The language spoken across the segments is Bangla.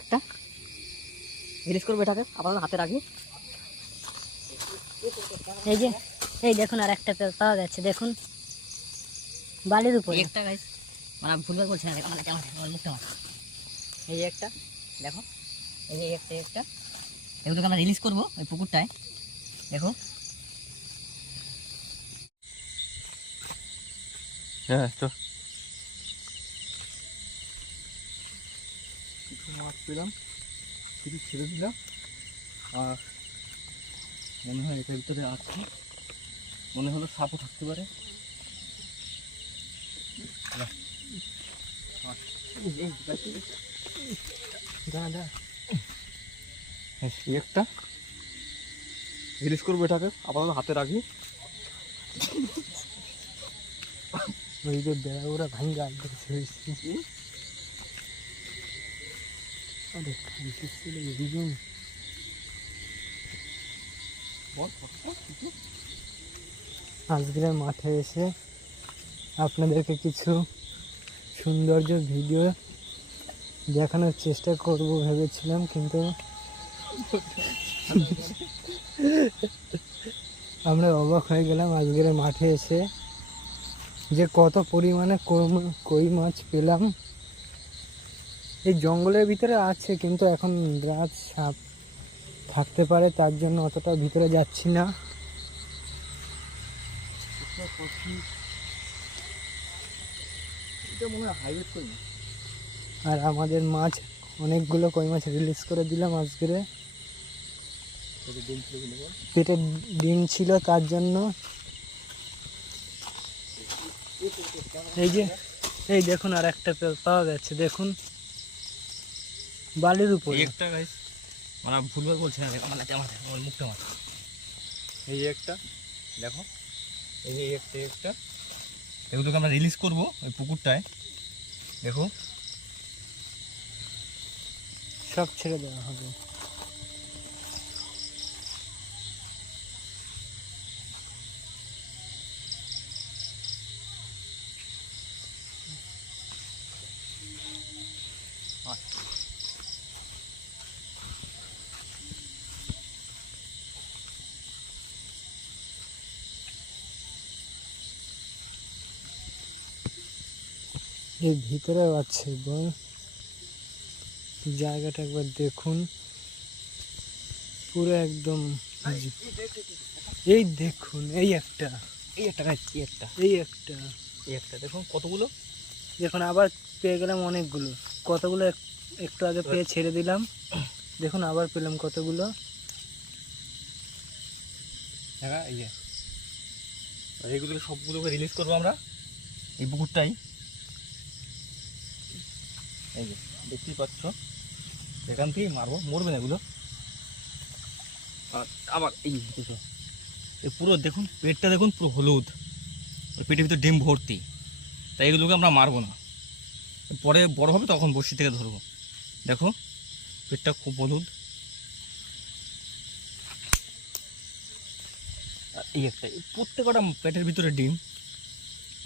একটা রিলিজ করবো এটাকে, আবার হাতে রাখি। এই যে এই দেখুন আর একটা পাওয়া যাচ্ছে, দেখুন বালির উপরে একটা গাইস, মানে আমি ভুলবার বলছি না, দেখো মানে কেমন মুখটা আমার। এই যে একটা দেখো, এই যে একটা একটা এগুলোকে আমরা রিলিজ করবো ওই পুকুরটায়। দেখো হ্যাঁ চল। কিছু মাছ পেলাম, কিছু ছেড়ে দিলাম, আর মনে হয় এটার ভিতরে আছে, মনে হলো সাপও থাকতে পারে। একটা রিলিজ করবো এটাকে, আপাতত হাতে রাখি। ওই যে বেড়া ওরা ভাঙ্গা আজকের মাঠে এসে আপনাদেরকে কিছু সৌন্দর্য ভিডিও দেখানোর চেষ্টা করব ভেবেছিলাম, কিন্তু আমরা অবাক হয়ে গেলাম আজকের মাঠে এসে যে কত পরিমাণে কই মাছ পেলাম। এই জঙ্গলের ভিতরে আছে, কিন্তু এখন রাত সাপ থাকতে পারে, তার জন্য অতটা ভিতরে যাচ্ছি না। আর আমাদের মাছ অনেকগুলো কই মাছ রিলিজ করে দিলাম আজকের। পেটে ডিম ছিল তার জন্য। এই যে এই দেখুন আর একটা পাওয়া গেছে, দেখুন বালির উপরে একটা গাইস, মানে আমি ভুলবার বলছি না, দেখো মানে কেমন মুখটা আমার। এই একটা দেখো, এই যে একটা একটা এগুলোকে আমরা রিলিজ করবো ওই পুকুরটায়। দেখো সব ছেড়ে দেওয়া হবে। এই ভিতরেও আছে এবং জায়গাটা একবার দেখুন, পুরো একদম। এই দেখুন এই একটা গাইস, এই একটা এই একটা এই একটা দেখুন কতগুলো। দেখুন আবার পেয়ে গেলাম অনেকগুলো। কতগুলো একটু আগে পেয়ে ছেড়ে দিলাম, দেখুন আবার পেলাম কতগুলো। হ্যাঁ এই যে এইগুলোকে সবগুলোকে রিলিজ করবো আমরা এই পুকুরটাই। এই যে দেখতেই পাচ্ছ, এখান থেকেই মারবো, মরবে না এগুলো। আর আবার এই দুটো, এই পুরো দেখুন পেটটা দেখুন পুরো হলুদ, পেটের ভিতরে ডিম ভর্তি, তাই এগুলোকে আমরা মারবো না, পরে বড় হবে তখন বড়শি থেকে ধরবো। দেখো পেটটা খুব হলুদ। আর এই একটা, প্রত্যেকটা পেটের ভিতরে ডিম,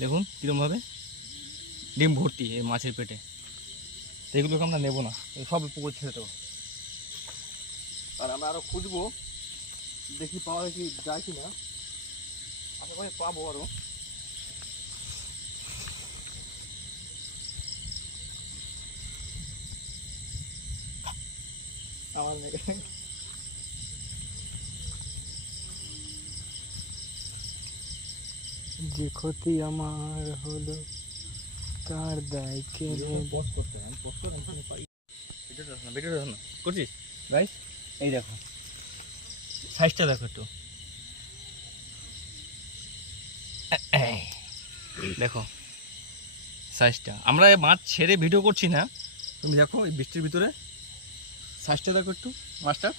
দেখুন কীরকমভাবে ডিম ভর্তি এই মাছের পেটে। এগুলোকে আমরা নেবো না, সব পুকুর ছেড়ে দেবো। আর আমরা আরও খুঁজবো, দেখি পাওয়া কি যায় কি না, আশা করি পাবো আরও। আমার যে ক্ষতি আমার হলো তার দায় কে নেবে? পজ করতে আমি পজ করে আমি পাই। ভিডিওটা না করছিস গাইস, এই দেখো সাইজটা দেখো একটু, দেখো সাইজটা। আমরা মাছ ছেড়ে ভিডিও করছি না, তুমি দেখো এই বৃষ্টির ভিতরে সাইজটা দেখো একটু মাছটার,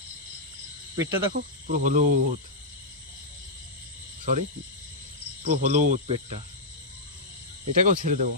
পেটটা দেখো পুরো হলুদ, সরি পুরো হলুদ পেটটা। এটাকেও ছেড়ে দেবো।